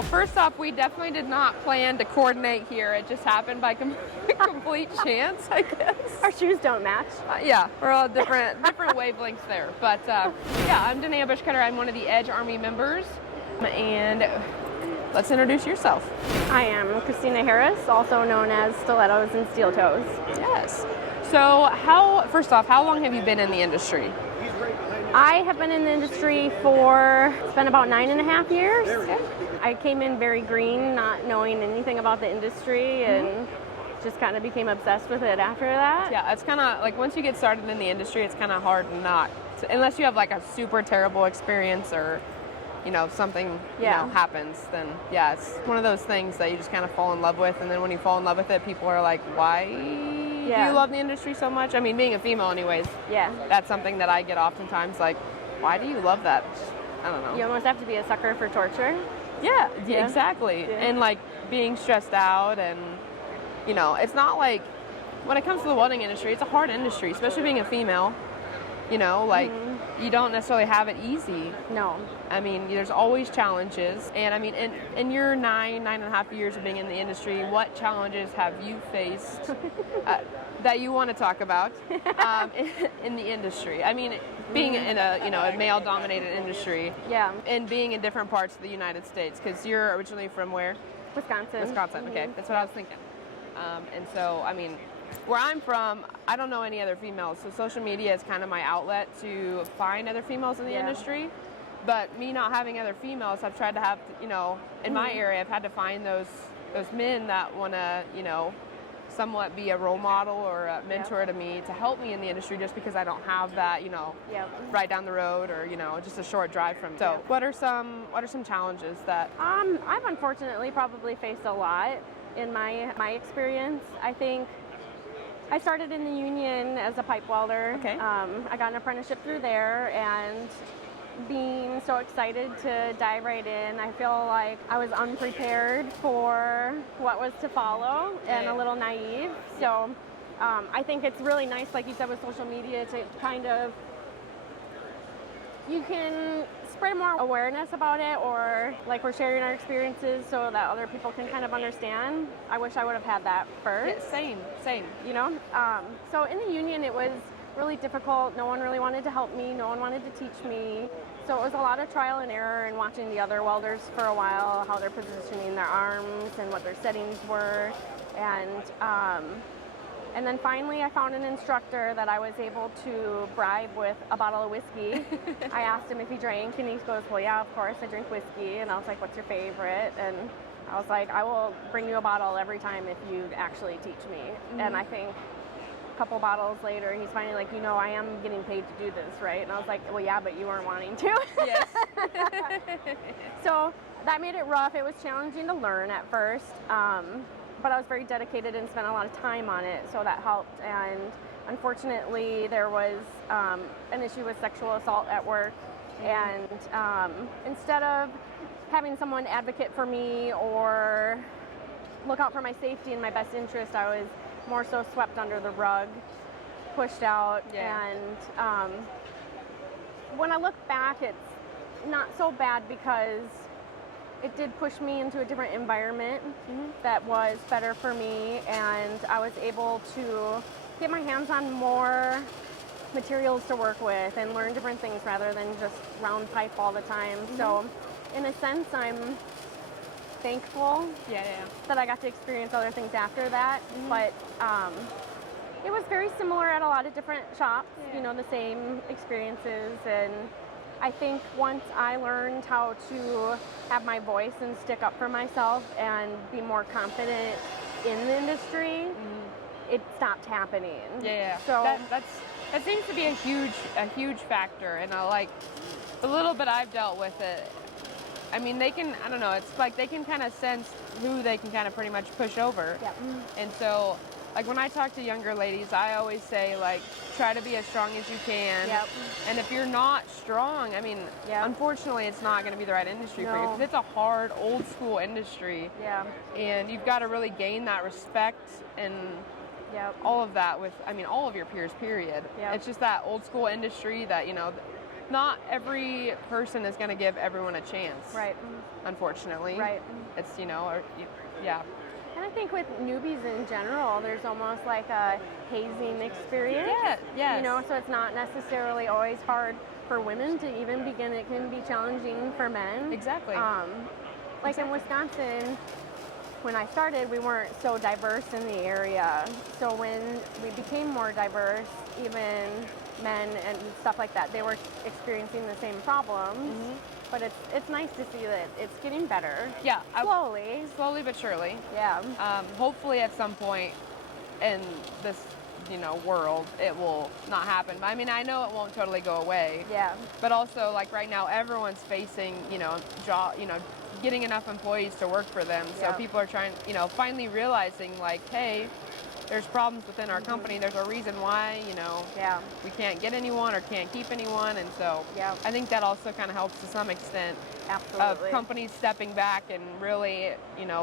Well, first off, we definitely did not plan to coordinate here. It just happened by complete chance, I guess. Our shoes don't match. Yeah, we're all different wavelengths there. But yeah, I'm Danea Bushcutter. I'm one of the Edge Army members. And let's introduce yourself. I am Kristina Harris, also known as Stilettos and Steel Toes. Yes. So first off, how long have you been in the industry? I have been in the industry for, it's been about 9.5 years. Okay. I came in very green, not knowing anything about the industry, and just kind of became obsessed with it after that. Yeah, it's kind of like once you get started in the industry, it's kind of hard not to, unless you have like a super terrible experience or, you know, something happens, then yeah, it's one of those things that you just kind of fall in love with, and then when you fall in love with it, people are like, why do you love the industry so much? I mean, being a female anyways, that's something that I get oftentimes, like, why do you love that? I don't know. You almost have to be a sucker for torture. Yeah, exactly. Yeah. And like being stressed out, and you know, it's not like, when it comes to the welding industry, it's a hard industry, especially being a female. You know, like, you don't necessarily have it easy. No. I mean, there's always challenges. And I mean, in your 9.5 years of being in the industry, what challenges have you faced that you want to talk about in the industry? I mean, being in a male-dominated industry, and being in different parts of the United States, because you're originally from where? Wisconsin. Okay, that's what I was thinking. And so, I mean, where I'm from, I don't know any other females, so social media is kind of my outlet to find other females in the industry. But me not having other females, I've tried to have, in my area, I've had to find those men that want to, somewhat be a role model or a mentor to me, to help me in the industry, just because I don't have that, right down the road, or just a short drive from. So what are some challenges that I've unfortunately probably faced a lot in my experience. I think I started in the union as a pipe welder. Okay. I got an apprenticeship through there, and being so excited to dive right in, I feel like I was unprepared for what was to follow and a little naive. So I think it's really nice, like you said, with social media, to kind of, you can spread more awareness about it, or like we're sharing our experiences so that other people can kind of understand. I wish I would have had that first. Yeah, same. So in the union, it was really difficult. No one really wanted to help me. No one wanted to teach me. So it was a lot of trial and error, and watching the other welders for a while, how they're positioning their arms and what their settings were. And then finally I found an instructor that I was able to bribe with a bottle of whiskey. I asked him if he drank, and he goes, well, yeah, of course I drink whiskey. And I was like, what's your favorite? And I was like, I will bring you a bottle every time if you actually teach me. And I think a couple bottles later, he's finally like, I am getting paid to do this, right? And I was like, well, yeah, but you weren't wanting to. Yes. So that made it rough. It was challenging to learn at first. But I was very dedicated and spent a lot of time on it, so that helped. And unfortunately, there was an issue with sexual assault at work. And instead of having someone advocate for me or look out for my safety and my best interest, I was more so swept under the rug, pushed out. And when I look back, it's not so bad, because it did push me into a different environment that was better for me, and I was able to get my hands on more materials to work with and learn different things rather than just round pipe all the time. So in a sense, I'm thankful that I got to experience other things after that. But it was very similar at a lot of different shops, the same experiences. And I think once I learned how to have my voice and stick up for myself and be more confident in the industry, it stopped happening. So that seems to be a huge factor. And like the little bit I've dealt with it, I mean, they can, I don't know, it's like they can kind of sense who they can kind of pretty much push over. And so, like, when I talk to younger ladies, I always say, like, try to be as strong as you can. And if you're not strong, I mean, unfortunately, it's not going to be the right industry for you, because it's a hard, old school industry. And you've got to really gain that respect and all of that with, I mean, all of your peers, period. It's just that old school industry that, not every person is going to give everyone a chance. Right. Unfortunately. Right. It's, yeah. And I think with newbies in general, there's almost like a hazing experience. Yeah, yes. You know, so it's not necessarily always hard for women to even begin. It can be challenging for men. Exactly. Like in Wisconsin, when I started, we weren't so diverse in the area. So when we became more diverse, even men and stuff like that, they were experiencing the same problems. Mm-hmm. But it's nice to see that it's getting better. Yeah. Slowly but surely. Yeah. Hopefully at some point in this, world, it will not happen. I mean, I know it won't totally go away. Yeah. But also, like right now, everyone's facing, getting enough employees to work for them. So Yeah. people are trying, finally realizing like, hey, there's problems within our company. There's a reason why, Yeah. we can't get anyone or can't keep anyone. And so Yeah. I think that also kind of helps to some extent Absolutely. of companies stepping back and really,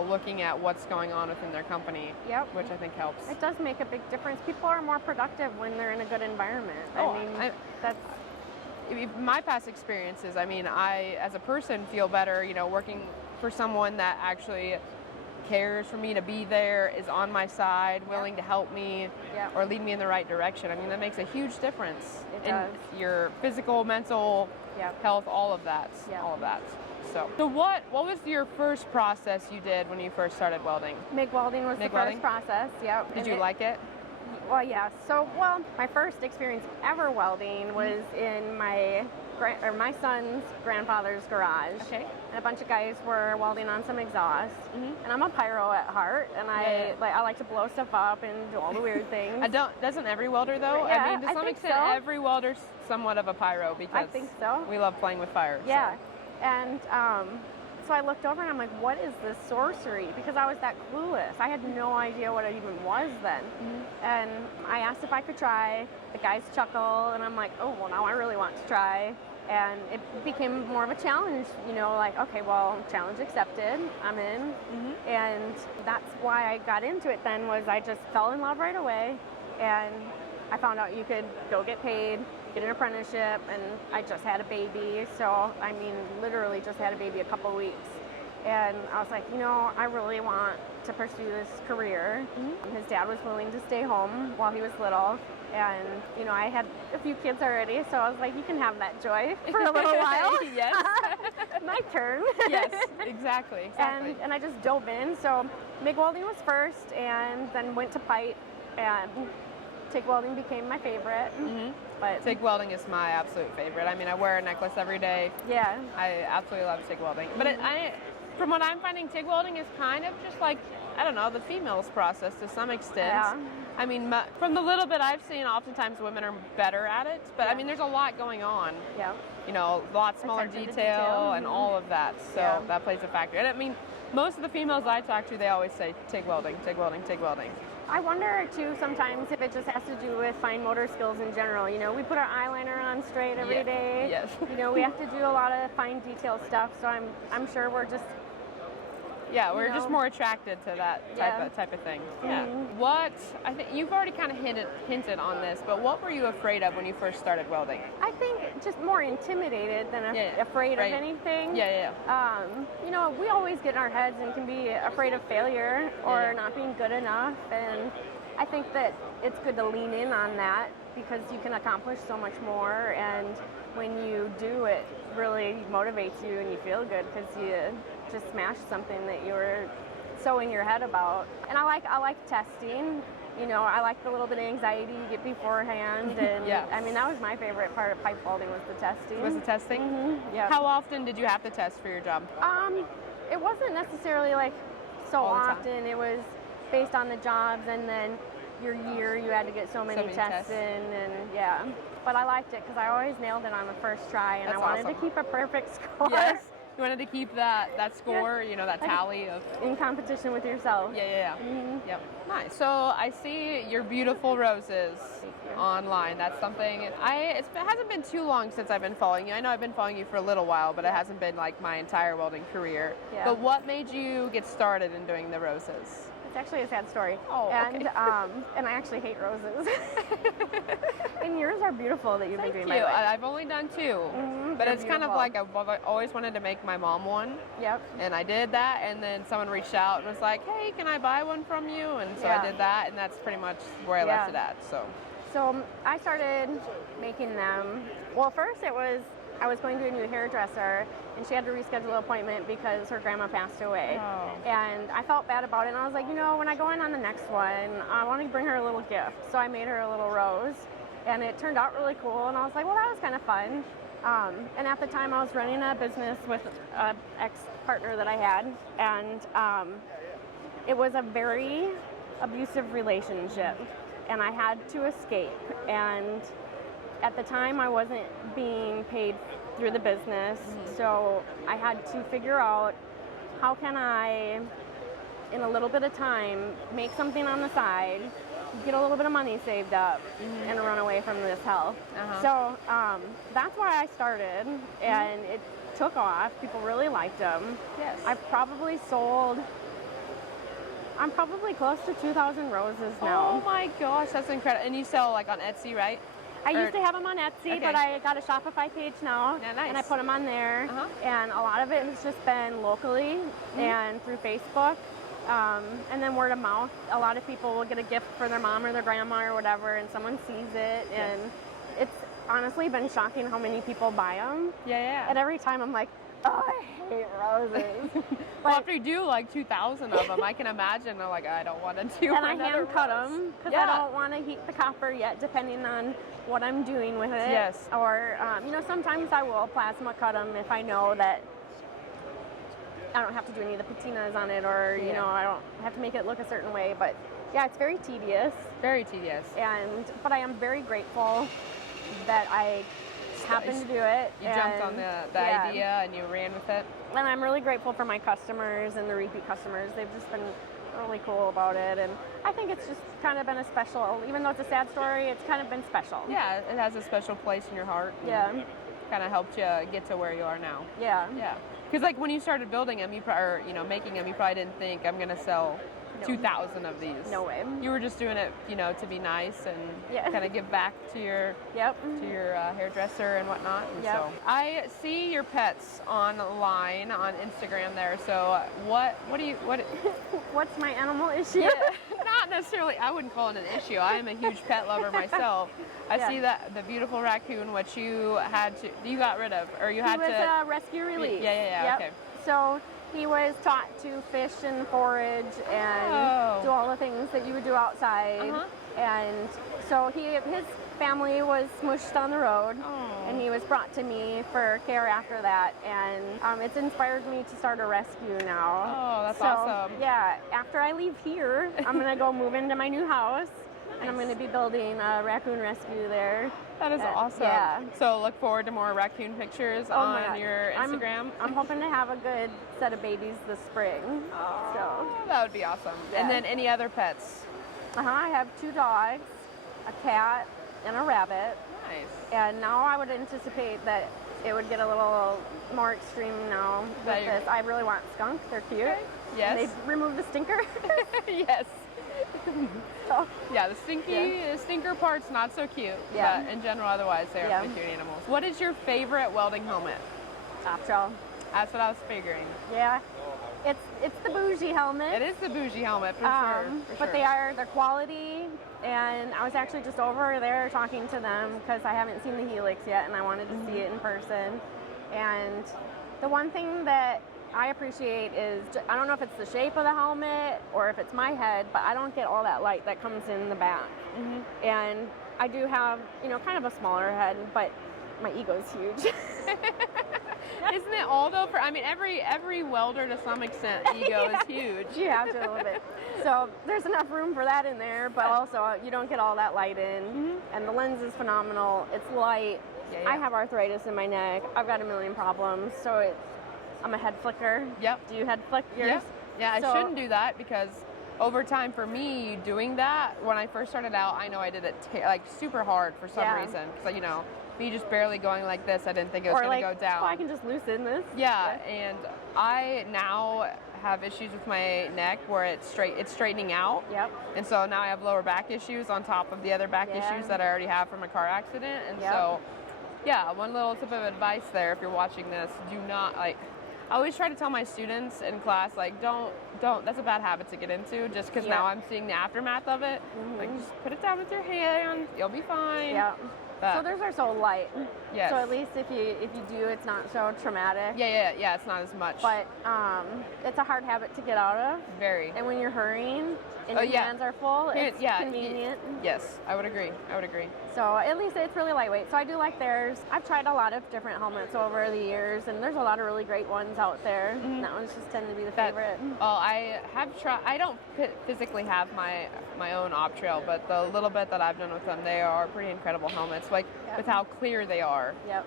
looking at what's going on within their company, Yep. which I think helps. It does make a big difference. People are more productive when they're in a good environment. That's My past experiences, I, as a person, feel better, working for someone that actually cares for me to be there, is on my side, willing to help me Yeah. or lead me in the right direction. That makes a huge difference It in does. your physical, mental Yeah. health, all of that. Yeah. All of that. So what was your first process you did when you first started welding? MIG welding was MIG the welding? first process. Yep. Did And you like it? Well, yeah. So, my first experience ever welding was in my son's grandfather's garage. Okay. And a bunch of guys were welding on some exhaust. Mm-hmm. And I'm a pyro at heart, and I like to blow stuff up and do all the weird things. Doesn't every welder though? Yeah, to I some think extent, so. every welder's somewhat of a pyro because I think so. we love playing with fire. Yeah. And so I looked over and I'm like, what is this sorcery? Because I was that clueless. I had no idea what it even was then. Mm-hmm. And I asked if I could try. The guys chuckle, and I'm like, oh, well, now I really want to try. And it became more of a challenge, like, okay, well, challenge accepted, I'm in. Mm-hmm. And that's why I got into it then, was I just fell in love right away. And I found out you could go get paid, get an apprenticeship, and I just had a baby. So, literally just had a baby a couple weeks. And I was like, I really want to pursue this career. Mm-hmm. His dad was willing to stay home while he was little. And, I had a few kids already, so I was like, you can have that joy for a little while. Yes. My turn. Yes, exactly. And I just dove in. So MIG welding was first, and then went to pipe, and TIG welding became my favorite. Mm-hmm. But TIG welding is my absolute favorite. I wear a necklace every day. yeah. I absolutely love TIG welding. But from what I'm finding, TIG welding is kind of just like, I don't know, the females process to some extent. Yeah. From the little bit I've seen, oftentimes women are better at it. But Yeah. there's a lot going on. Yeah. A lot smaller Attention to detail detail. and all of that. So Yeah. that plays a factor. And most of the females I talk to, they always say TIG welding, TIG welding, TIG welding. I wonder too sometimes if it just has to do with fine motor skills in general. We put our eyeliner on straight every day. Yes. We have to do a lot of fine detail stuff. So I'm sure we're just we're just more attracted to that type of thing. Yeah. Mm-hmm. What I think you've already kind of hinted on this, but what were you afraid of when you first started welding? I think just more intimidated than afraid of anything. Yeah. We always get in our heads and can be afraid of failure or not being good enough. And I think that it's good to lean in on that because you can accomplish so much more. And when you do, it really motivates you and you feel good because you just smashed something that you were so in your head about. And I like testing. I like the little bit of anxiety you get beforehand. And that was my favorite part of pipe welding was the testing. Was the testing? Mm-hmm. Yeah. How often did you have to test for your job? It wasn't necessarily like so often. It was based on the jobs, and then your year you had to get so many tests in, and But I liked it because I always nailed it on the first try, and I wanted to keep a perfect score. Yes. You wanted to keep that score, that tally of in competition with yourself. Yeah. Mm-hmm. Yep. Nice. So I see your beautiful roses online. That's something it hasn't been too long since I've been following you. I know I've been following you for a little while, but it hasn't been like my entire welding career. Yeah. But what made you get started in doing the roses? It's actually a sad story. Oh, and okay. And I actually hate roses. And yours are beautiful that you've been doing. Thank you. By the way. I've only done 2, but they're it's kind of beautiful. like I've always wanted to make my mom one. Yep. And I did that, and then someone reached out and was like, "Hey, can I buy one from you?" And so Yeah. I did that, and that's pretty much where I left it at. So I started making them. Well, first I was going to a new hairdresser, and she had to reschedule an appointment because her grandma passed away. Oh. And I felt bad about it, and I was like, when I go in on the next one, I want to bring her a little gift. So I made her a little rose, and it turned out really cool, and I was like, well, that was kind of fun. And at the time, I was running a business with an ex-partner that I had, and it was a very abusive relationship, and I had to escape. And at the time, I wasn't being paid through the business, so I had to figure out how can I, in a little bit of time, make something on the side, get a little bit of money saved up, and run away from this hell. So that's why I started, and it took off. People really liked them. Yes. I'm probably close to 2,000 roses now. Oh my gosh, that's incredible. And you sell like on Etsy, right? I used to have them on Etsy, Okay. but I got a Shopify page now, Yeah, nice. and I put them on there. And a lot of it has just been locally and through Facebook, and then word of mouth. A lot of people will get a gift for their mom or their grandma or whatever, and someone sees it, and it's honestly been shocking how many people buy them. Yeah. And every time I'm like, oh, I hate roses. Well, after you do like 2,000 of them, I can imagine they're like, I don't want to do And I another hand cut rose. them because Yeah. I don't want to heat the copper yet, depending on what I'm doing with it. Yes. Or, sometimes I will plasma cut them if I know that I don't have to do any of the patinas on it, or, I don't have to make it look a certain way. But yeah, it's very tedious. Very tedious. But I am very grateful that I happened to do it. You jumped on the idea and you ran with it. And I'm really grateful for my customers and the repeat customers. They've just been really cool about it, and I think it's just kind of been a special, even though it's a sad story, it's kind of been special. Yeah, it has a special place in your heart. Yeah. Kind of helped you get to where you are now. Yeah. Yeah. Because like when you started building them, making them, you probably didn't think I'm gonna sell 2,000 of these. No way. You were just doing it, to be nice and kind of give back to your hairdresser and whatnot. And so I see your pets online on Instagram there. So what? What's my animal issue? Yeah, not necessarily. I wouldn't call it an issue. I am a huge pet lover myself. I see that the beautiful raccoon, which you got rid of, or you had to. He was a rescue release. Yeah. Yep. Okay. So he was taught to fish and forage and do all the things that you would do outside. And so his family was smushed on the road, and he was brought to me for care after that. And it's inspired me to start a rescue now. Oh, that's awesome. Yeah, after I leave here, I'm going to go move into my new house. And I'm going to be building a raccoon rescue there. That is awesome. Yeah. So look forward to more raccoon pictures on your Instagram. I'm hoping to have a good set of babies this spring. So that would be awesome. Yeah. And then any other pets? I have 2 dogs, a cat, and a rabbit. Nice. And now I would anticipate that it would get a little more extreme now with this. I really want skunk. They're cute. Okay. Yes. And they remove the stinker. Yes. So, yeah, the stinker part's not so cute. Yeah. But in general, otherwise, they're pretty cute animals. What is your favorite welding helmet? Optional. That's what I was figuring. Yeah. It's the bougie helmet. It is the bougie helmet, for sure. But they're quality, and I was actually just over there talking to them because I haven't seen the Helix yet, and I wanted to see it in person. And the one thing that I appreciate is, I don't know if it's the shape of the helmet or if it's my head, but I don't get all that light that comes in the back. And I do have, kind of a smaller head, but my ego's huge. Isn't it all though? Every welder to some extent, ego is huge. You have to a little bit. So there's enough room for that in there, but also you don't get all that light in. And the lens is phenomenal. It's light. Yeah. I have arthritis in my neck. I've got a million problems. So I'm a head flicker. Yep. Do you head flick yours? Yeah, I shouldn't do that because over time for me doing that, when I first started out, I know I did it super hard for some reason. So, me just barely going like this, I didn't think it was going to go down. I can just loosen this. Yeah, and I now have issues with my neck where it's straightening out. Yep. And so now I have lower back issues on top of the other back Yeah. issues that I already have from a car accident. And Yep. so, yeah, one little tip of advice there, if you're watching this, do not, like, I always try to tell my students in class, like, don't, that's a bad habit to get into, just because Yeah. now I'm seeing the aftermath of it. Like, just put it down with your hand, you'll be fine. Yeah. But, So theirs are so light. yes. So at least if you do, it's not so traumatic. Yeah, it's not as much. But it's a hard habit to get out of. Very. And when you're hurrying and Oh, your yeah. hands are full, it's Yeah, convenient. Yes, I would agree. So at least it's really lightweight. So I do like theirs. I've tried a lot of different helmets over the years, and there's a lot of really great ones out there. And that one's just tended to be the favorite. Well, I have tried. I don't physically have my own op trail, but the little bit that I've done with them, they are pretty incredible helmets. Like with how clear they are. Yep.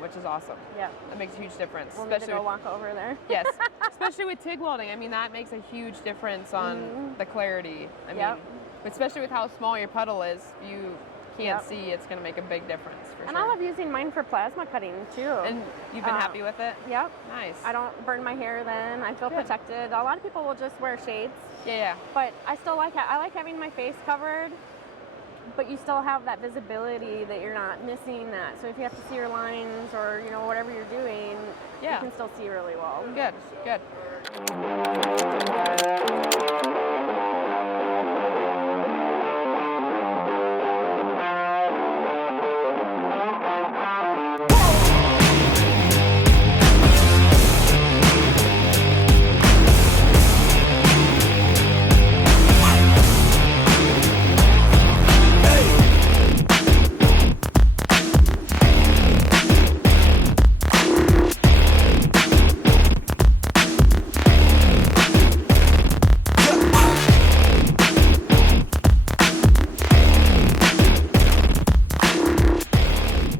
Which is awesome. Yep. That makes a huge difference. We'll need to go walk over there. Yes, especially with TIG welding. I mean, that makes a huge difference on the clarity. I mean, especially with how small your puddle is, you can't see. It's going to make a big difference. And I love using mine for plasma cutting too. And you've been happy with it? Yep. Nice. I don't burn my hair then. I feel protected. A lot of people will just wear shades. Yeah. But I still like having my face covered. But you still have that visibility that you're not missing that. So if you have to see your lines or, you know, whatever you're doing, you can still see really well. Good.